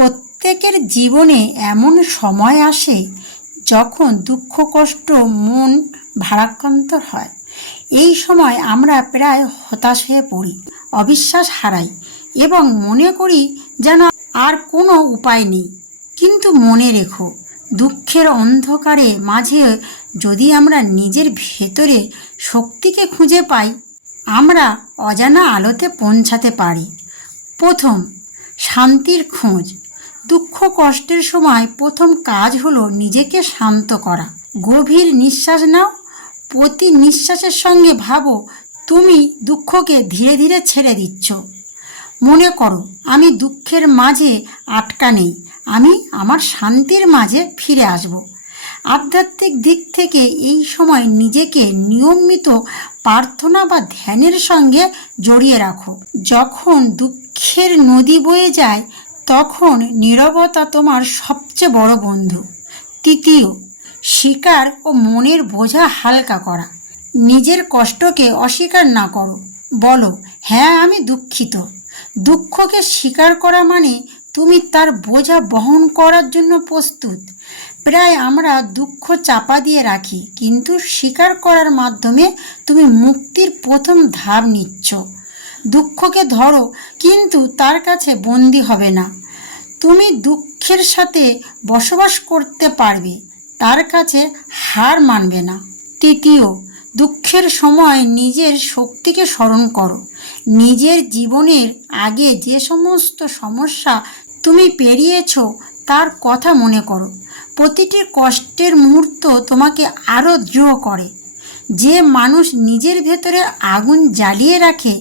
প্রত্যেকের জীবনে এমন সময় আসে যখন দুঃখ কষ্ট মন ভারাক্রান্ত হয়। এই সময় আমরা প্রায় হতাশ হয়ে পড়ি, অবিশ্বাস হারাই এবং মনে করি যেন আর কোনো উপায় নেই। কিন্তু মনে রেখো, দুঃখের অন্ধকারে মাঝে যদি আমরা নিজের ভেতরে শক্তিকে খুঁজে পাই, আমরা অজানা আলোতে পৌঁছাতে পারি। প্রথম, শান্তির খোঁজ। দুঃখ কষ্টের সময় প্রথম কাজ হলো নিজেকে শান্ত করা। গভীর নিঃশ্বাস নাও। প্রতি নিঃশ্বাসের সঙ্গে ভাবো তুমি দুঃখকে ধীরে ধীরে ছেড়ে দিচ্ছ। মনে করো, আমি দুঃখের মাঝে আটকা নেই, আমি আমার শান্তির মাঝে ফিরে আসব। আধ্যাত্মিক দিক থেকে এই সময় নিজেকে নিয়মিত প্রার্থনা বা ধ্যানের সঙ্গে জড়িয়ে রাখো। যখন দুঃখের নদী বয়ে যায়, তখন নীরবতা তোমার সবচেয়ে বড় বন্ধু। তৃতীয়, স্বীকার ও মনের বোঝা হালকা করা। নিজের কষ্টকে অস্বীকার না করো, বলো হ্যাঁ আমি দুঃখিত। দুঃখকে স্বীকার করা মানে তুমি তার বোঝা বহন করার জন্য প্রস্তুত। প্রায় আমরা দুঃখ চাপা দিয়ে রাখি, কিন্তু স্বীকার করার মাধ্যমে তুমি মুক্তির প্রথম ধাপ নিচ্ছ। দুঃখকে ধরো, কিন্তু তার কাছে বন্দী হবে না। তুমি দুঃখের সাথে বসবাস করতে পারবে, তার কাছে হার মানবে না। তৃতীয়, দুঃখের সময় নিজের শক্তিকে স্মরণ করো। নিজের জীবনের আগে যে সমস্ত সমস্যা তুমি পেরিয়েছ তার কথা মনে করো। প্রতিটি কষ্টের মুহূর্ত তোমাকে আরও দৃঢ় করে। যে মানুষ নিজের ভেতরে আগুন জ্বালিয়ে রাখে,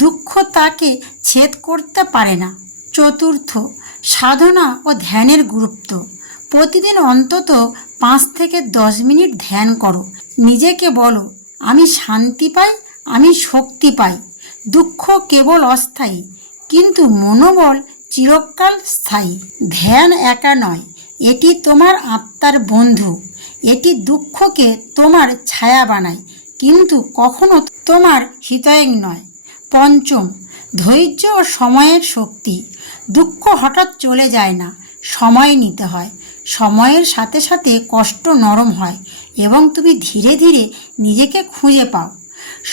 দুঃখ তাকে ছেদ করতে পারে না। চতুর্থ, সাধনা ও ধ্যানের গুরুত্ব। প্রতিদিন অন্তত 5 থেকে 10 মিনিট ধ্যান করো। নিজেকে বলো আমি শান্তি পাই, আমি শক্তি পাই। দুঃখ কেবল অস্থায়ী, কিন্তু মনোবল চিরকাল স্থায়ী। ধ্যান একা নয়, এটি তোমার আত্মার বন্ধু। এটি দুঃখকে তোমার ছায়া বানায়, কিন্তু কখনো তোমার হিতৈষী নয়। পঞ্চম, ধৈর্য ও সময়ের শক্তি। দুঃখ হঠাৎ চলে যায় না, সময় নিতে হয়। সময়ের সাথে সাথে কষ্ট নরম হয় এবং তুমি ধীরে ধীরে নিজেকে খুঁজে পাও।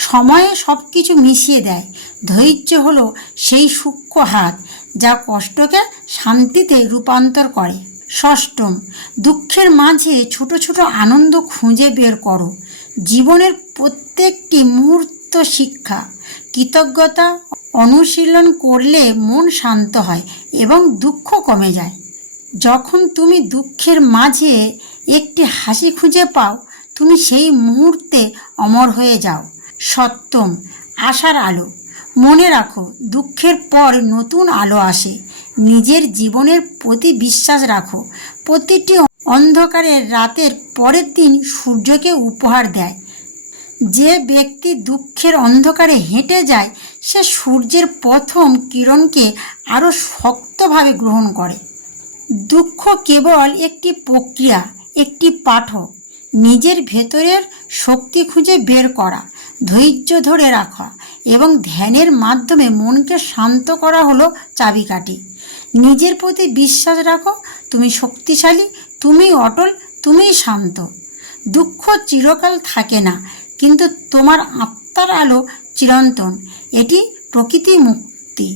সময়ে সব কিছু মিশিয়ে দেয়। ধৈর্য হলো সেই সূক্ষ্ম হাত যা কষ্টকে শান্তিতে রূপান্তর করে। ষষ্ঠম, দুঃখের মাঝে ছোট ছোট আনন্দ খুঁজে বের করো। জীবনের প্রত্যেকটি মুহূর্ত শিক্ষা। কৃতজ্ঞতা অনুশীলন করলে মন শান্ত হয় এবং দুঃখ কমে যায়। যখন তুমি দুঃখের মাঝে একটি হাসি খুঁজে পাও, তুমি সেই মুহূর্তে অমর হয়ে যাও। সপ্তম, আশার আলো। মনে রাখো, দুঃখের পর নতুন আলো আসে। নিজের জীবনের প্রতি বিশ্বাস রাখো। প্রতিটি অন্ধকারের রাতের পরের দিন সূর্যকে উপহার দেয়। যে ব্যক্তি দুঃখের অন্ধকারে হেঁটে যায়, সে সূর্যের প্রথম কিরণকে আরও শক্তভাবে গ্রহণ করে। দুঃখ কেবল একটি প্রক্রিয়া, একটি পাঠক। নিজের ভেতরের শক্তি খুঁজে বের করা, ধৈর্য ধরে রাখা এবং ধ্যানের মাধ্যমে মনকে শান্ত করা হলো চাবিকাঠি। নিজের প্রতি বিশ্বাস রাখো, তুমি শক্তিশালী, তুমি অটল, তুমিই শান্ত। দুঃখ চিরকাল থাকে না, কিন্তু তোমার আত্মার আলো চিরন্তন। এটি প্রকৃতি মুক্তি।